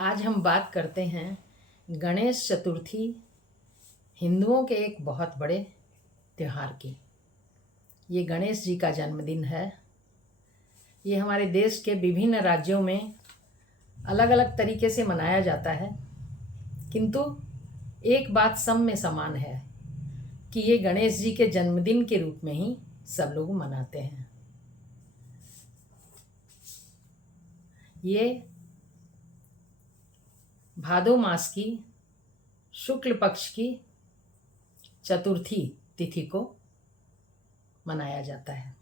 आज हम बात करते हैं गणेश चतुर्थी, हिंदुओं के एक बहुत बड़े त्यौहार की। ये गणेश जी का जन्मदिन है। ये हमारे देश के विभिन्न राज्यों में अलग अलग तरीके से मनाया जाता है, किंतु एक बात सब में समान है कि ये गणेश जी के जन्मदिन के रूप में ही सब लोग मनाते हैं। ये भादो मास की शुक्ल पक्ष की चतुर्थी तिथि को मनाया जाता है।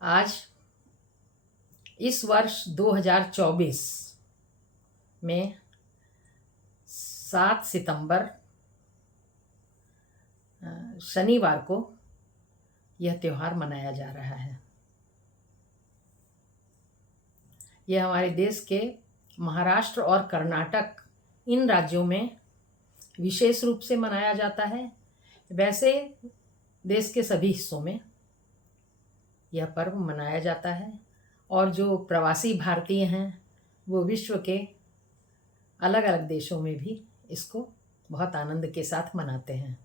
आज इस वर्ष 2024 में 7 सितंबर शनिवार को यह त्यौहार मनाया जा रहा है। यह हमारे देश के महाराष्ट्र और कर्नाटक इन राज्यों में विशेष रूप से मनाया जाता है। वैसे देश के सभी हिस्सों में यह पर्व मनाया जाता है और जो प्रवासी भारतीय हैं वो विश्व के अलग अलग देशों में भी इसको बहुत आनंद के साथ मनाते हैं।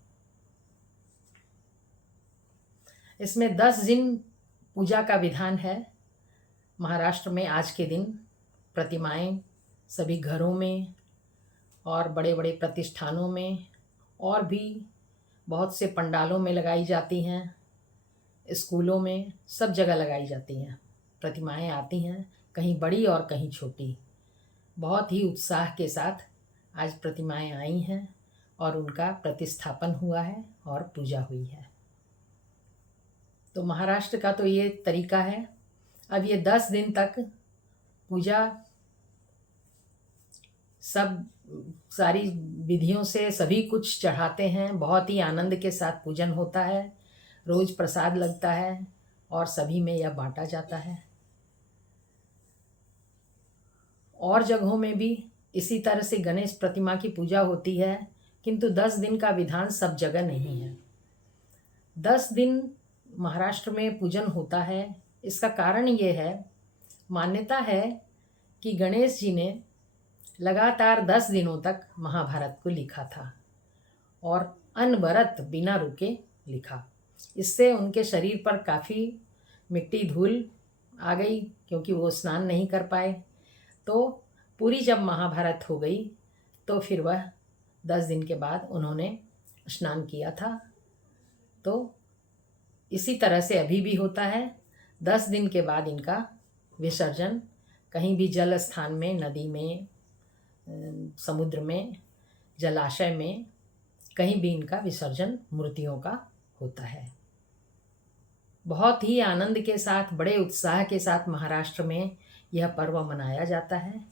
इसमें 10 दिन पूजा का विधान है। महाराष्ट्र में आज के दिन प्रतिमाएं सभी घरों में और बड़े बड़े प्रतिष्ठानों में और भी बहुत से पंडालों में लगाई जाती हैं। स्कूलों में सब जगह लगाई जाती हैं। प्रतिमाएं आती हैं, कहीं बड़ी और कहीं छोटी। बहुत ही उत्साह के साथ आज प्रतिमाएं आई हैं और उनका प्रतिस्थापन हुआ है और पूजा हुई है। तो महाराष्ट्र का तो ये तरीका है। अब ये 10 दिन तक पूजा सब सारी विधियों से सभी कुछ चढ़ाते हैं। बहुत ही आनंद के साथ पूजन होता है। रोज़ प्रसाद लगता है और सभी में यह बांटा जाता है। और जगहों में भी इसी तरह से गणेश प्रतिमा की पूजा होती है, किंतु 10 दिन का विधान सब जगह नहीं है। 10 दिन महाराष्ट्र में पूजन होता है। इसका कारण ये है, मान्यता है कि गणेश जी ने लगातार 10 दिनों तक महाभारत को लिखा था और अनवरत बिना रुके लिखा। इससे उनके शरीर पर काफ़ी मिट्टी धूल आ गई, क्योंकि वो स्नान नहीं कर पाए। तो पूरी जब महाभारत हो गई तो फिर वह 10 दिन के बाद उन्होंने स्नान किया था। तो इसी तरह से अभी भी होता है। 10 दिन के बाद इनका विसर्जन कहीं भी जल स्थान में, नदी में, समुद्र में, जलाशय में, कहीं भी इनका विसर्जन मूर्तियों का होता है। बहुत ही आनंद के साथ, बड़े उत्साह के साथ महाराष्ट्र में यह पर्व मनाया जाता है।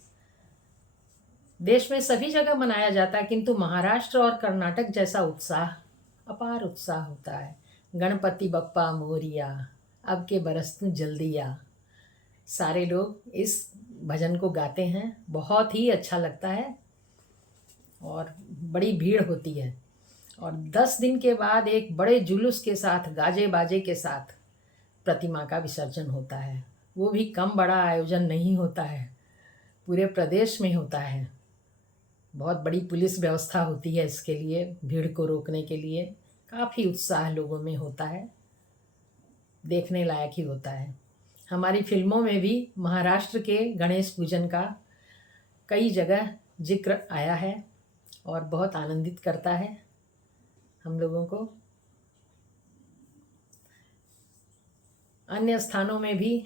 देश में सभी जगह मनाया जाता है, किंतु महाराष्ट्र और कर्नाटक जैसा उत्साह, अपार उत्साह होता है। गणपति बप्पा मोरिया, अब के बरस तू जल्दी आ, सारे लोग इस भजन को गाते हैं। बहुत ही अच्छा लगता है और बड़ी भीड़ होती है। और 10 दिन के बाद एक बड़े जुलूस के साथ, गाजे बाजे के साथ प्रतिमा का विसर्जन होता है। वो भी कम बड़ा आयोजन नहीं होता है, पूरे प्रदेश में होता है। बहुत बड़ी पुलिस व्यवस्था होती है इसके लिए, भीड़ को रोकने के लिए। काफ़ी उत्साह लोगों में होता है, देखने लायक ही होता है। हमारी फिल्मों में भी महाराष्ट्र के गणेश पूजन का कई जगह जिक्र आया है और बहुत आनंदित करता है हम लोगों को। अन्य स्थानों में भी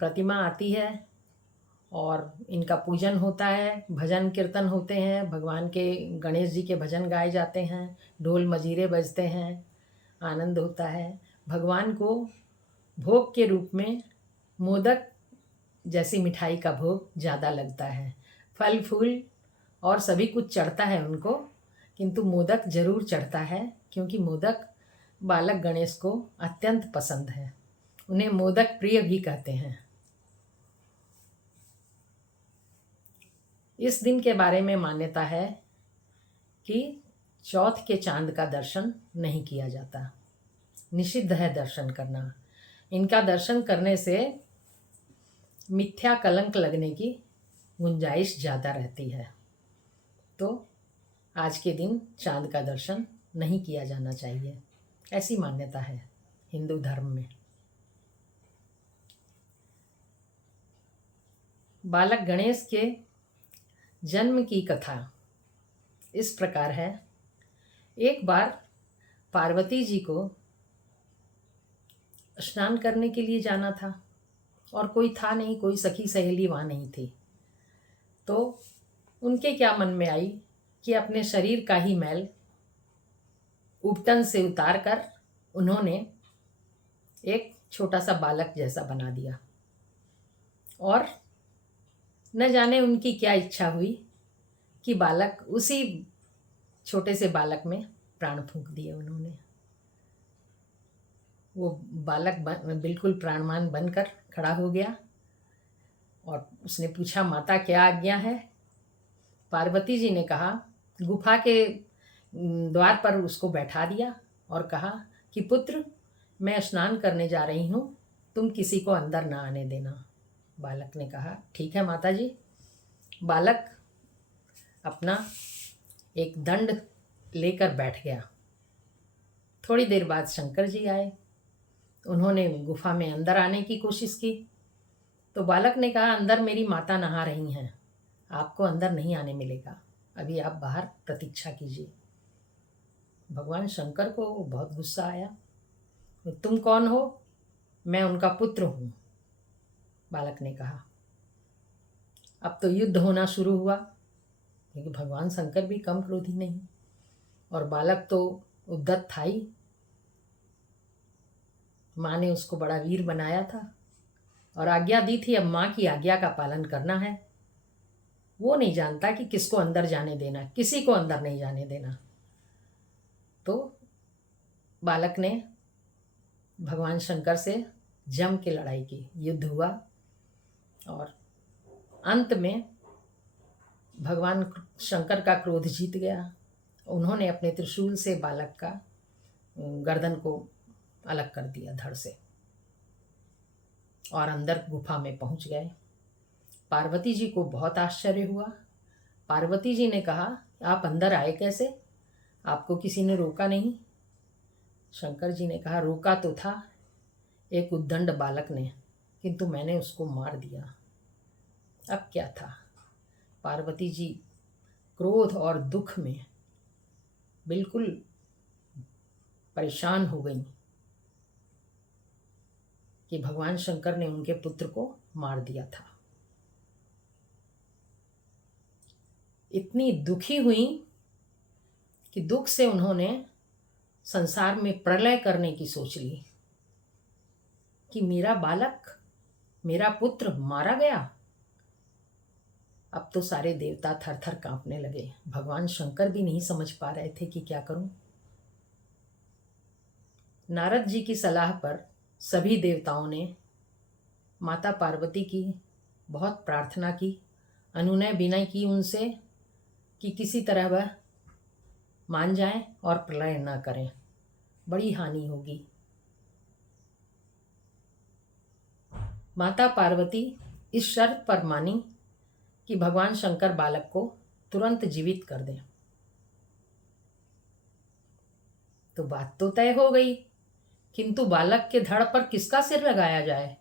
प्रतिमा आती है और इनका पूजन होता है, भजन कीर्तन होते हैं, भगवान के, गणेश जी के भजन गाए जाते हैं, ढोल मजीरे बजते हैं, आनंद होता है। भगवान को भोग के रूप में मोदक जैसी मिठाई का भोग ज़्यादा लगता है। फल फूल और सभी कुछ चढ़ता है उनको, किंतु मोदक जरूर चढ़ता है, क्योंकि मोदक बालक गणेश को अत्यंत पसंद है। उन्हें मोदक प्रिय भी कहते हैं। इस दिन के बारे में मान्यता है कि चौथ के चांद का दर्शन नहीं किया जाता। निषिद्ध है दर्शन करना। इनका दर्शन करने से मिथ्या कलंक लगने की गुंजाइश ज़्यादा रहती है। तो आज के दिन चांद का दर्शन नहीं किया जाना चाहिए, ऐसी मान्यता है हिंदू धर्म में। बालक गणेश के जन्म की कथा इस प्रकार है। एक बार पार्वती जी को स्नान करने के लिए जाना था और कोई था नहीं, कोई सखी सहेली वहाँ नहीं थी। तो उनके क्या मन में आई कि अपने शरीर का ही मैल उपटन से उतार कर उन्होंने एक छोटा सा बालक जैसा बना दिया। और न जाने उनकी क्या इच्छा हुई कि बालक, उसी छोटे से बालक में प्राण फूंक दिए उन्होंने। वो बालक बिल्कुल प्राणवान बनकर खड़ा हो गया और उसने पूछा, माता क्या आज्ञा है? पार्वती जी ने कहा, गुफा के द्वार पर उसको बैठा दिया और कहा कि पुत्र, मैं स्नान करने जा रही हूँ, तुम किसी को अंदर ना आने देना। बालक ने कहा, ठीक है माता जी। बालक अपना एक दंड लेकर बैठ गया। थोड़ी देर बाद शंकर जी आए। उन्होंने गुफा में अंदर आने की कोशिश की तो बालक ने कहा, अंदर मेरी माता नहा रही हैं, आपको अंदर नहीं आने मिलेगा, अभी आप बाहर प्रतीक्षा कीजिए। भगवान शंकर को बहुत गुस्सा आया। तुम कौन हो? मैं उनका पुत्र हूँ, बालक ने कहा। अब तो युद्ध होना शुरू हुआ, क्योंकि भगवान शंकर भी कम क्रोधी नहीं और बालक तो उद्दत था ही। माँ ने उसको बड़ा वीर बनाया था और आज्ञा दी थी, अब माँ की आज्ञा का पालन करना है। वो नहीं जानता कि किसको अंदर जाने देना, किसी को अंदर नहीं जाने देना। तो बालक ने भगवान शंकर से जम के लड़ाई की, युद्ध हुआ और अंत में भगवान शंकर का क्रोध जीत गया। उन्होंने अपने त्रिशूल से बालक का गर्दन को अलग कर दिया धड़ से और अंदर गुफा में पहुंच गए। पार्वती जी को बहुत आश्चर्य हुआ। पार्वती जी ने कहा, आप अंदर आए कैसे? आपको किसी ने रोका नहीं? शंकर जी ने कहा, रोका तो था एक उद्दंड बालक ने, किंतु मैंने उसको मार दिया। अब क्या था? पार्वती जी क्रोध और दुख में बिल्कुल परेशान हो गई कि भगवान शंकर ने उनके पुत्र को मार दिया था। इतनी दुखी हुई कि दुख से उन्होंने संसार में प्रलय करने की सोच ली कि मेरा बालक, मेरा पुत्र मारा गया। अब तो सारे देवता थर थर कांपने लगे। भगवान शंकर भी नहीं समझ पा रहे थे कि क्या करूं। नारद जी की सलाह पर सभी देवताओं ने माता पार्वती की बहुत प्रार्थना की, अनुनय विनय की उनसे कि किसी तरह वह मान जाएं और प्रलय न करें, बड़ी हानि होगी। माता पार्वती इस शर्त पर मानी कि भगवान शंकर बालक को तुरंत जीवित कर दें। तो बात तो तय हो गई, किंतु बालक के धड़ पर किसका सिर लगाया जाए?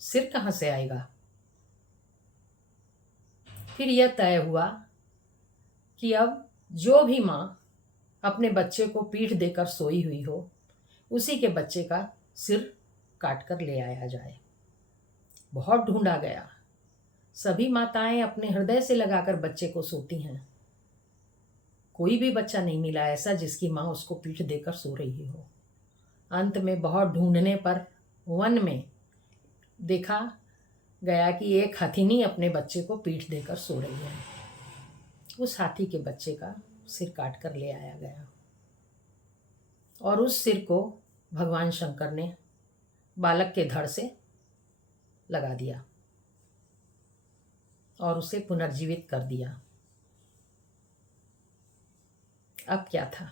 सिर कहाँ से आएगा? फिर यह तय हुआ कि अब जो भी माँ अपने बच्चे को पीठ देकर सोई हुई हो, उसी के बच्चे का सिर काट कर ले आया जाए। बहुत ढूंढा गया। सभी माताएं अपने हृदय से लगाकर बच्चे को सोती हैं, कोई भी बच्चा नहीं मिला ऐसा जिसकी माँ उसको पीठ देकर सो रही हो। अंत में बहुत ढूंढने पर वन में देखा गया कि एक हथिनी अपने बच्चे को पीठ देकर सो रही है। उस हाथी के बच्चे का सिर काट कर ले आया गया और उस सिर को भगवान शंकर ने बालक के धड़ से लगा दिया और उसे पुनर्जीवित कर दिया। अब क्या था?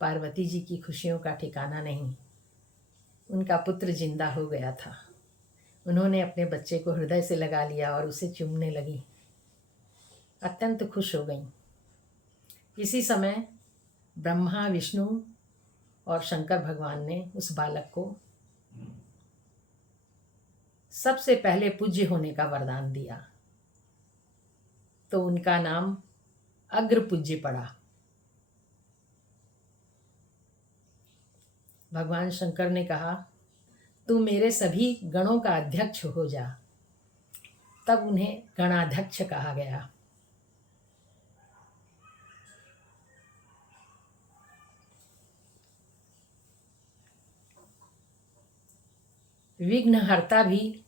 पार्वती जी की खुशियों का ठिकाना नहीं। उनका पुत्र जिंदा हो गया था। उन्होंने अपने बच्चे को हृदय से लगा लिया और उसे चूमने लगी। अत्यंत खुश हो गईं। इसी समय ब्रह्मा, विष्णु और शंकर भगवान ने उस बालक को सबसे पहले पूज्य होने का वरदान दिया। तो उनका नाम अग्र पूज्य पड़ा। भगवान शंकर ने कहा, तू मेरे सभी गणों का अध्यक्ष हो जा। तब उन्हें गणाध्यक्ष कहा गया। विघ्नहर्ता भी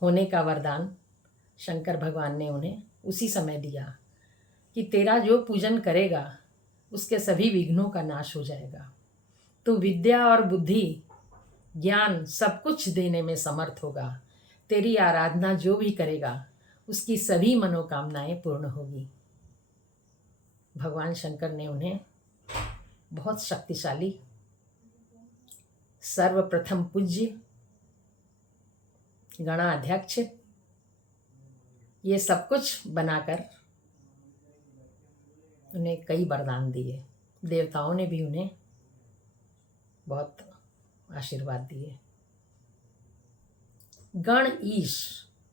होने का वरदान शंकर भगवान ने उन्हें उसी समय दिया कि तेरा जो पूजन करेगा उसके सभी विघ्नों का नाश हो जाएगा। तू विद्या और बुद्धि, ज्ञान सब कुछ देने में समर्थ होगा। तेरी आराधना जो भी करेगा उसकी सभी मनोकामनाएं पूर्ण होगी। भगवान शंकर ने उन्हें बहुत शक्तिशाली, सर्वप्रथम पूज्य, गणाध्यक्ष, ये सब कुछ बनाकर उन्हें कई वरदान दिए। देवताओं ने भी उन्हें बहुत आशीर्वाद दिए। गण ईश,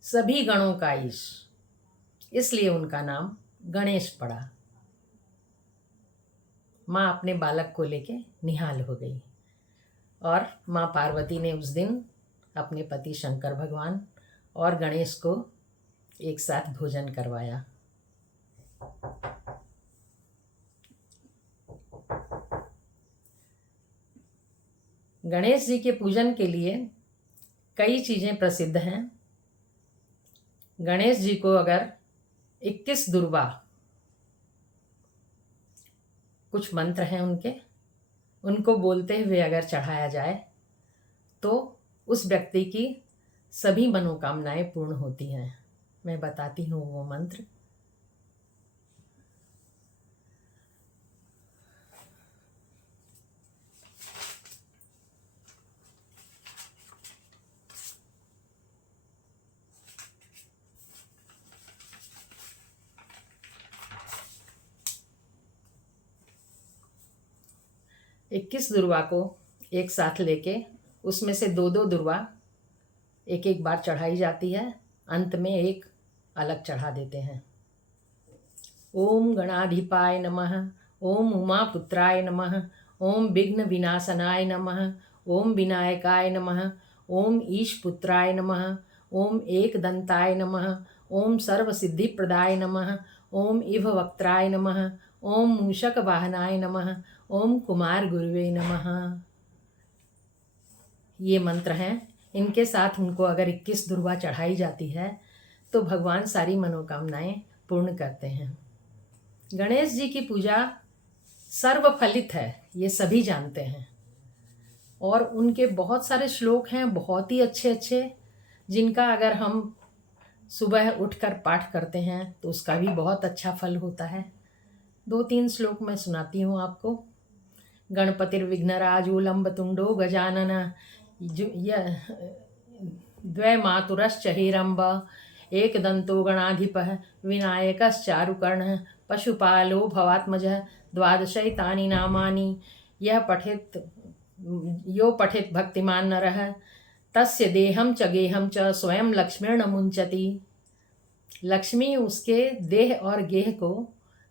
सभी गणों का ईश, इसलिए उनका नाम गणेश पड़ा। माँ अपने बालक को लेके निहाल हो गई और माँ पार्वती ने उस दिन अपने पति शंकर भगवान और गणेश को एक साथ भोजन करवाया। गणेश जी के पूजन के लिए कई चीज़ें प्रसिद्ध हैं। गणेश जी को अगर 21 दुर्वा, कुछ मंत्र हैं उनको बोलते हुए अगर चढ़ाया जाए तो उस व्यक्ति की सभी मनोकामनाएं पूर्ण होती हैं। मैं बताती हूँ वो मंत्र। इक्कीस दुर्वा को एक साथ लेके उसमें से दो दो दुर्वा एक एक बार चढ़ाई जाती है। अंत में एक अलग चढ़ा देते हैं। ओम गणाधिपाय नमः, ओम उमापुत्राय नमः, ओम विघ्न विनाशनाय नमः, ओम विनायकाय नमः, ओम ईशपुत्राय नमः, ओम एकदंताय नमः, ओम सर्वसिद्धिप्रदाय नमः, ओम इभवक्त्राय नमः, ओम मूषक वाहनाय नमः, ओम कुमार गुरुवे नमः। ये मंत्र हैं। इनके साथ उनको अगर 21 दुर्वा चढ़ाई जाती है तो भगवान सारी मनोकामनाएं पूर्ण करते हैं। गणेश जी की पूजा सर्वफलित है, ये सभी जानते हैं। और उनके बहुत सारे श्लोक हैं, बहुत ही अच्छे अच्छे, जिनका अगर हम सुबह उठकर पाठ करते हैं तो उसका भी बहुत अच्छा फल होता है। 2-3 श्लोक मैं सुनाती हूँ आपको। गणपतिर्विघ्नराजो लंबतुंडो गजानन द्वैमातुरश्च हिरम्ब एकदंतो गणाधिपः विनायकश्चारुकर्णः पशुपालो भवात्मजः द्वादशैतानि नामानि यो पठेत् भक्तिमान् नरः तस्य देहं च गेहं च स्वयं लक्ष्मीर्न मुंचति। लक्ष्मी उसके देह और गेह को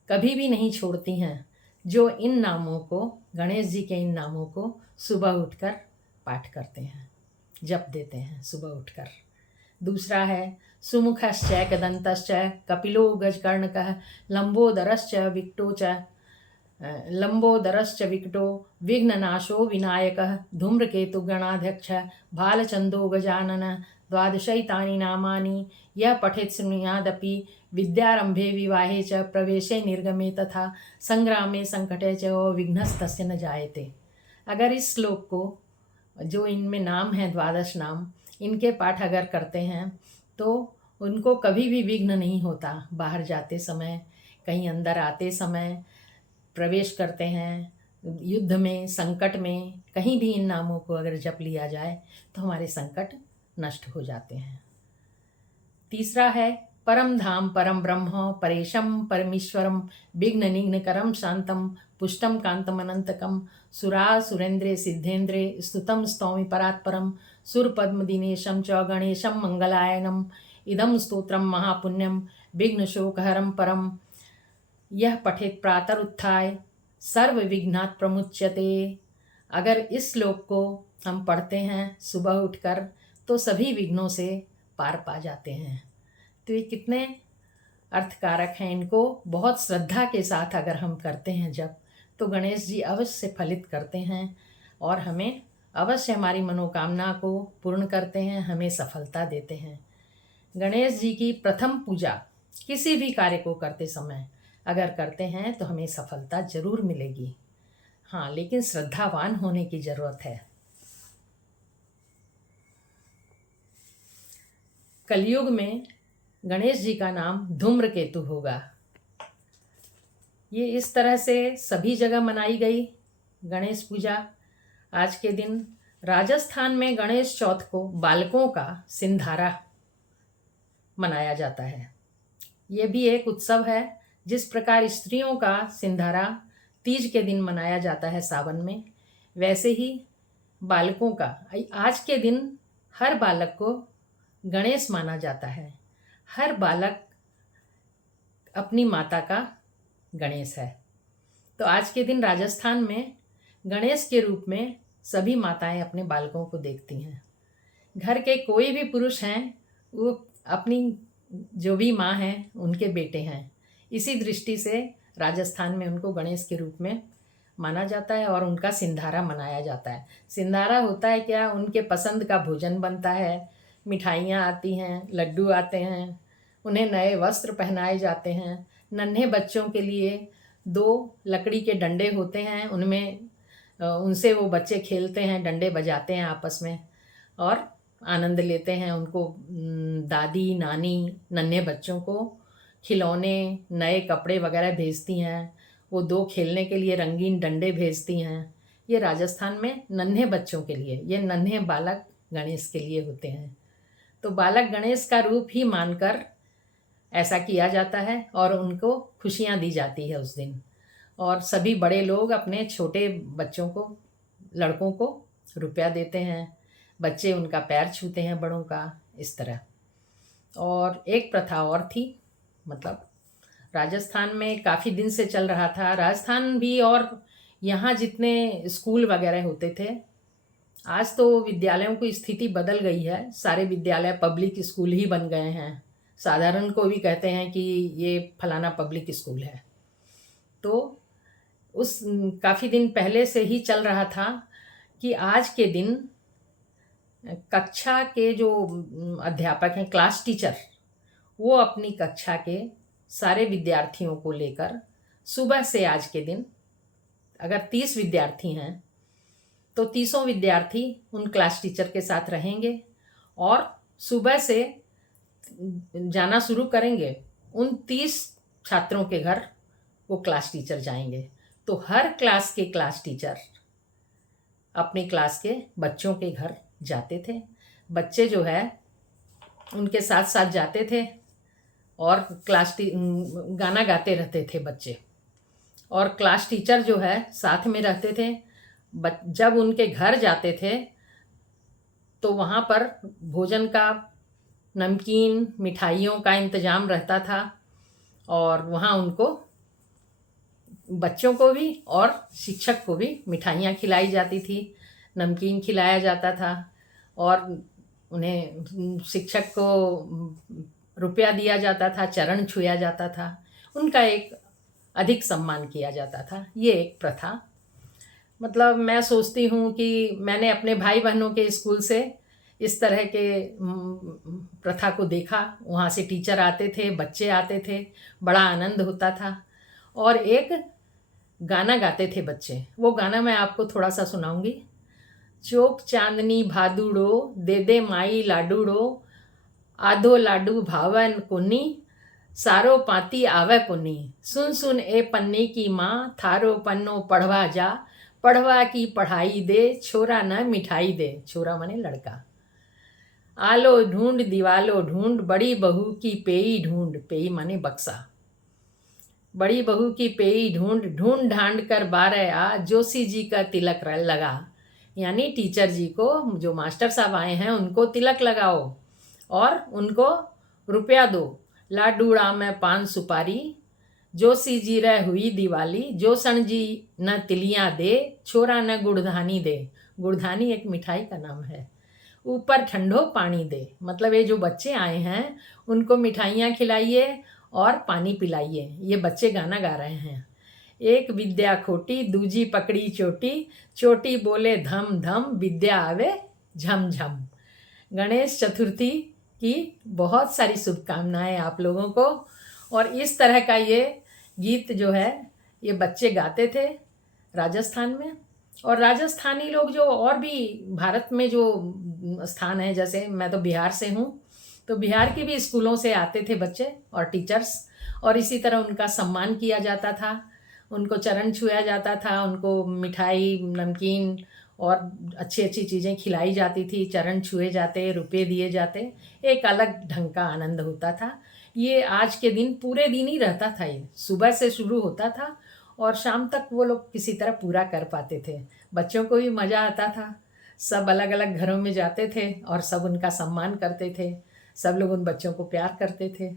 कभी भी नहीं छोड़ती हैं जो इन नामों को, गणेश जी के इन नामों को सुबह उठकर पाठ करते हैं, जप देते हैं सुबह उठकर। दूसरा है सुमुखश्च कदंतश्च कपिलो गजकर्णकः लंबोदरश्च विकटो विघ्ननाशो विनायकः धूम्रकेतु गणाध्यक्ष भालचंदो गजानन द्वादशैतानि नामानि यह पठेत् शृणुयादपि विद्यारंभे विवाहे च प्रवेशे निर्गमे तथा संग्रामे संकटे च विघ्नस्तस्य न जायते। अगर इस श्लोक को, जो इनमें नाम है 12 नाम, इनके पाठ अगर करते हैं तो उनको कभी भी विघ्न नहीं होता। बाहर जाते समय, कहीं अंदर आते समय, प्रवेश करते हैं युद्ध में, संकट में, कहीं भी इन नामों को अगर जप लिया जाए तो हमारे संकट नष्ट हो जाते हैं। तीसरा है परम धाम परम ब्रह्म परेशम परमेश्वरम विघ्न निघ्न करम शांतम पुष्टम कांतम अनंतकम सुरा सुरेंद्रे सिद्धेंद्रे स्तुतम स्तौमि परात्परम सुर पद्म दिनेशम च गणेशम मंगलायनम इदम स्तोत्रम महापुण्यम विघ्न शोकहरम परम यह पठेत प्रातरुत्थाय सर्व विघ्नात् प्रमुच्यते। अगर इस श्लोक को हम पढ़ते हैं सुबह उठकर तो सभी विघ्नों से पार पा जाते हैं। तो ये कितने अर्थकारक हैं। इनको बहुत श्रद्धा के साथ अगर हम करते हैं जब, तो गणेश जी अवश्य फलित करते हैं और हमें अवश्य हमारी मनोकामना को पूर्ण करते हैं, हमें सफलता देते हैं। गणेश जी की प्रथम पूजा किसी भी कार्य को करते समय अगर करते हैं तो हमें सफलता जरूर मिलेगी। हाँ, लेकिन श्रद्धावान होने की ज़रूरत है। कलयुग में गणेश जी का नाम धूम्रकेतु होगा। ये इस तरह से सभी जगह मनाई गई गणेश पूजा। आज के दिन राजस्थान में गणेश चौथ को बालकों का सिंधारा मनाया जाता है। ये भी एक उत्सव है। जिस प्रकार स्त्रियों का सिंधारा तीज के दिन मनाया जाता है सावन में, वैसे ही बालकों का आज के दिन हर बालक को गणेश माना जाता है। हर बालक अपनी माता का गणेश है। तो आज के दिन राजस्थान में गणेश के रूप में सभी माताएं अपने बालकों को देखती हैं। घर के कोई भी पुरुष हैं वो अपनी जो भी माँ हैं उनके बेटे हैं। इसी दृष्टि से राजस्थान में उनको गणेश के रूप में माना जाता है और उनका सिंधारा मनाया जाता है। सिंधारा होता है क्या, उनके पसंद का भोजन बनता है, मिठाइयाँ आती हैं, लड्डू आते हैं, उन्हें नए वस्त्र पहनाए जाते हैं। नन्हे बच्चों के लिए 2 लकड़ी के डंडे होते हैं, उनसे वो बच्चे खेलते हैं, डंडे बजाते हैं आपस में और आनंद लेते हैं। उनको दादी नानी नन्हे बच्चों को खिलौने, नए कपड़े वगैरह भेजती हैं। वो 2 खेलने के लिए रंगीन डंडे भेजती हैं। ये राजस्थान में नन्हे बच्चों के लिए, ये नन्हे बालक गणेश के लिए होते हैं। तो बालक गणेश का रूप ही मानकर ऐसा किया जाता है और उनको खुशियाँ दी जाती है उस दिन। और सभी बड़े लोग अपने छोटे बच्चों को, लड़कों को रुपया देते हैं, बच्चे उनका पैर छूते हैं बड़ों का, इस तरह। और एक प्रथा और थी, मतलब राजस्थान में काफ़ी दिन से चल रहा था। राजस्थान भी और यहाँ जितने स्कूल वगैरह होते थे, आज तो विद्यालयों की स्थिति बदल गई है। सारे विद्यालय पब्लिक स्कूल ही बन गए हैं। साधारण को भी कहते हैं कि ये फलाना पब्लिक स्कूल है। तो उस काफ़ी दिन पहले से ही चल रहा था कि आज के दिन कक्षा के जो अध्यापक हैं, क्लास टीचर, वो अपनी कक्षा के सारे विद्यार्थियों को लेकर सुबह से आज के दिन अगर 30 विद्यार्थी हैं तो 30 विद्यार्थी उन क्लास टीचर के साथ रहेंगे और सुबह से जाना शुरू करेंगे। उन 30 छात्रों के घर वो क्लास टीचर जाएंगे। तो हर क्लास के क्लास टीचर अपनी क्लास के बच्चों के घर जाते थे। बच्चे जो है उनके साथ साथ जाते थे और गाना गाते रहते थे बच्चे, और क्लास टीचर जो है साथ में रहते थे। जब उनके घर जाते थे तो वहाँ पर भोजन का, नमकीन, मिठाइयों का इंतज़ाम रहता था और वहाँ उनको, बच्चों को भी और शिक्षक को भी मिठाइयाँ खिलाई जाती थी, नमकीन खिलाया जाता था और उन्हें, शिक्षक को रुपया दिया जाता था, चरण छुआ जाता था, उनका एक अधिक सम्मान किया जाता था। ये एक प्रथा, मतलब मैं सोचती हूँ कि मैंने अपने भाई बहनों के स्कूल से इस तरह के प्रथा को देखा। वहाँ से टीचर आते थे, बच्चे आते थे, बड़ा आनंद होता था और एक गाना गाते थे बच्चे। वो गाना मैं आपको थोड़ा सा सुनाऊंगी। चोक चांदनी भादुड़ो दे दे माई लाडूड़ो, आधो लाडू भावन कुनी, सारो पाती आवे कुनी, सुन सुन ए पन्नी की माँ, थारो पन्नो पढ़वा जा, पढ़वा की पढ़ाई दे, छोरा न मिठाई दे। छोरा माने लड़का। आलो ढूंढ दीवालो ढूंढ, बड़ी बहू की पेई ढूंढ। पेई माने बक्सा। बड़ी बहू की पेई ढूंढ, ढूंढ ढांड कर बारह आ, जोशी जी का तिलक लगा। यानी टीचर जी को, जो मास्टर साहब आए हैं, उनको तिलक लगाओ और उनको रुपया दो। लाडूड़ा में पान सुपारी, जोशी जी रह हुई दिवाली। जोसन जी न तिलियां दे, छोरा न गुड़धानी दे। गुड़धानी एक मिठाई का नाम है। ऊपर ठंडो पानी दे, मतलब ये जो बच्चे आए हैं उनको मिठाइयाँ खिलाइए और पानी पिलाइए। ये बच्चे गाना गा रहे हैं। एक विद्या खोटी, दूजी पकड़ी चोटी, चोटी बोले धम धम, विद्या आवे झम झम। गणेश चतुर्थी की बहुत सारी शुभकामनाएं आप लोगों को। और इस तरह का ये गीत जो है ये बच्चे गाते थे राजस्थान में। और राजस्थानी लोग जो और भी भारत में जो स्थान है, जैसे मैं तो बिहार से हूँ, तो बिहार के भी स्कूलों से आते थे बच्चे और टीचर्स, और इसी तरह उनका सम्मान किया जाता था, उनको चरण छुआ जाता था, उनको मिठाई नमकीन और अच्छी अच्छी चीज़ें खिलाई जाती थी, चरण छुए जाते, रुपए दिए जाते। एक अलग ढंग का आनंद होता था। ये आज के दिन पूरे दिन ही रहता था। ये सुबह से शुरू होता था और शाम तक वो लोग किसी तरह पूरा कर पाते थे। बच्चों को भी मज़ा आता था। सब अलग अलग घरों में जाते थे और सब उनका सम्मान करते थे। सब लोग उन बच्चों को प्यार करते थे।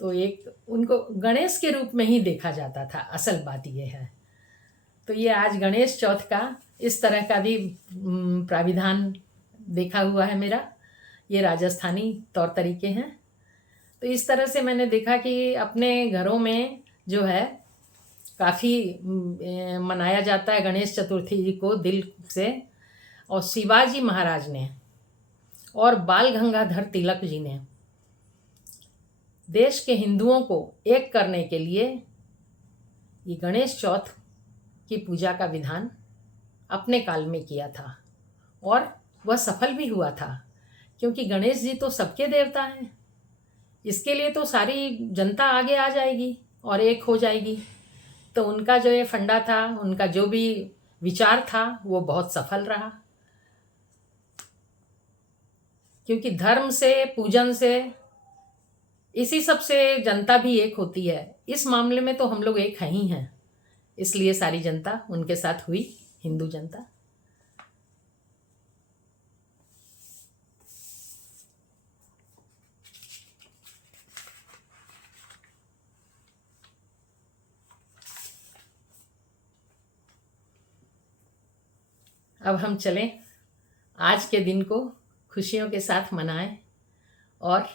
तो एक उनको गणेश के रूप में ही देखा जाता था। असल बात ये है। तो ये आज गणेश चौथ का इस तरह का भी प्राविधान देखा हुआ है मेरा। ये राजस्थानी तौर तरीके हैं। तो इस तरह से मैंने देखा कि अपने घरों में जो है काफ़ी मनाया जाता है गणेश चतुर्थी जी को दिल से। और शिवाजी महाराज ने और बाल गंगाधर तिलक जी ने देश के हिंदुओं को एक करने के लिए ये गणेश चौथ की पूजा का विधान अपने काल में किया था। और वह सफल भी हुआ था, क्योंकि गणेश जी तो सबके देवता हैं। इसके लिए तो सारी जनता आगे आ जाएगी और एक हो जाएगी। तो उनका जो ये फंडा था, उनका जो भी विचार था, वो बहुत सफल रहा। क्योंकि धर्म से, पूजन से, इसी सब से जनता भी एक होती है। इस मामले में तो हम लोग एक ही हैं, इसलिए सारी जनता उनके साथ हुई, हिंदू जनता। अब हम चलें, आज के दिन को खुशियों के साथ मनाएं और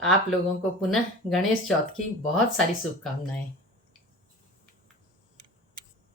आप लोगों को पुनः गणेश चौथ की बहुत सारी शुभकामनाएं।